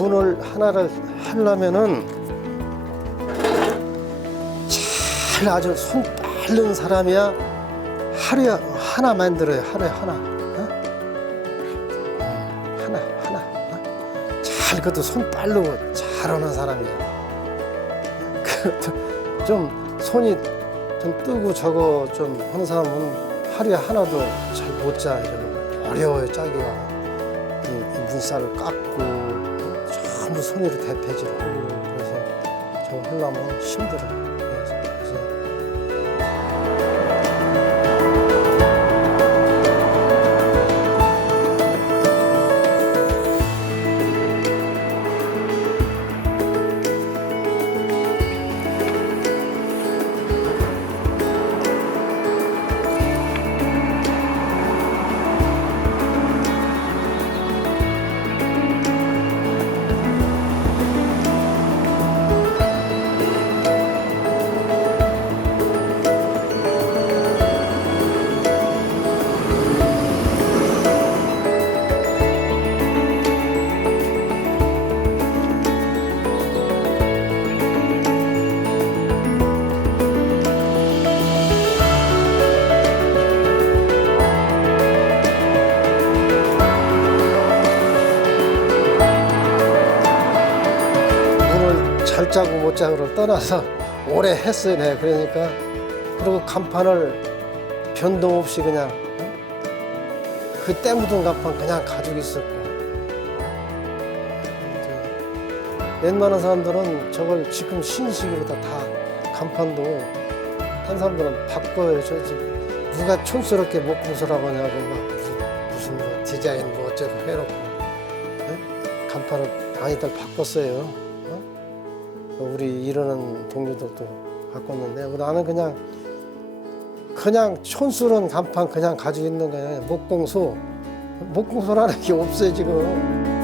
이 문을 하나를 하려면은 잘 아주 손 빠른 사람이야 하루에 하나 만들어요 하루에 하나 어? 음, 하나 하나 어? 잘 그것도 손 빠르고 잘하는 사람이야 그것도 좀 손이 좀 뜨고 저거 좀 하는 사람은 하루에 하나도 잘못자 이러면 어려워요 짜기가 이, 이 문살을 깎고 어? 전부 손으로 하고 그래서 저거 하려면 힘들어 잘 짜고 못 짜고를 떠나서 오래 했어요, 내 그러니까 그리고 간판을 변동 없이 그냥 응? 그때 묻은 간판 그냥 가지고 있었고 웬만한 사람들은 저걸 지금 신식으로 다, 다 간판도 한 사람들은 바꿔요. 저 지금 누가 촌스럽게 목공소라고 하냐고 막 무슨 무슨 뭐 디자인 뭐 어쩌고 해놓고 응? 간판을 많이들 바꿨어요. 어? 우리 이러는 동료들도 바꿨는데 나는 그냥 그냥 촌스러운 간판 그냥 가지고 있는 거야 목공소 목공소라는 게 없어요 지금